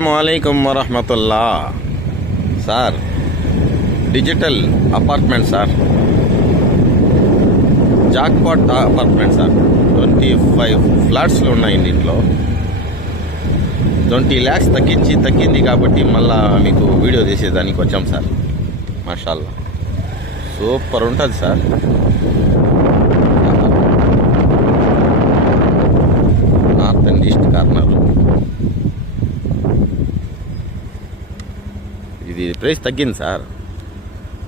అస్సలాముఅలైకుం వరహమతుల్లా sir, digital apartment sir, jackpot apartment sir. 25 ఫ్లాట్స్లు ఉన్నాయి దీంట్లో. 20 lakhs తగ్గింది కాబట్టి మళ్ళా మీకు వీడియో తీసేదానికి వచ్చాం సార్. మాషాల్లా సూపర్ ఉంటుంది sir. North and east corner. ఇది ప్రైస్ తగ్గింది సార్.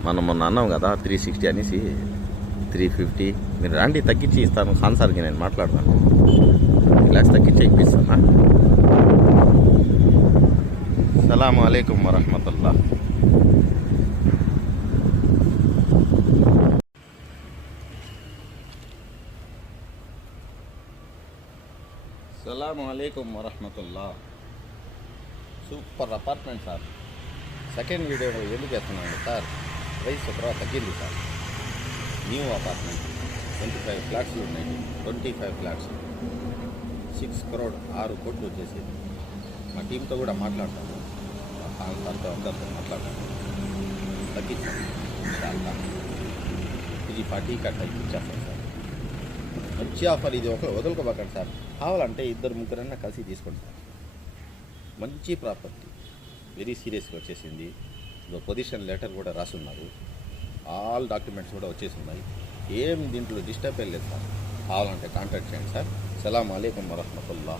మనం మొన్న అన్నాం కదా 360 అనేసి 350. మీరు రండి, తగ్గించి ఇస్తాను. ఖాన్ సార్కి నేను మాట్లాడతాను. లాక్స్ తగ్గించి ఇప్పిస్తానా. అస్సలాము అలైకుం వరహమతుల్లా. అస్సలాము అలైకుం వరహమతుల్లా. Super apartment sir. Second video ఎందుకు వేస్తున్నాను సార్, ప్రైస్ తర్వాత తగ్గింది సార్. న్యూ అపార్ట్మెంట్ 25 ఫ్లాట్స్లు ఉన్నాయి. 25 ఫ్లాట్స్ 6 crore 6 కోట్లు వచ్చేసేది. మా టీంతో కూడా మాట్లాడతాను, దాంతో అందరితో మాట్లాడతాను. తగ్గించాను చాలా. ఇది 40 తగ్గించేస్తాను సార్. మంచి ఆఫర్. ఇది ఒక వదులుకోబాకండి సార్. కావాలంటే 2-3 కలిసి తీసుకోండి సార్. మంచి ప్రాపర్టీ, వెరీ సీరియస్గా వచ్చేసింది. పొజిషన్ లెటర్ కూడా రాసున్నారు. ఆల్ డాక్యుమెంట్స్ కూడా వచ్చేసి ఉన్నాయి. ఏం దీంట్లో డిస్టర్బ్ లేదు సార్. కావాలంటే కాంటాక్ట్ చేయండి సార్. అస్సలాము అలైకుం వరహమతుల్లా.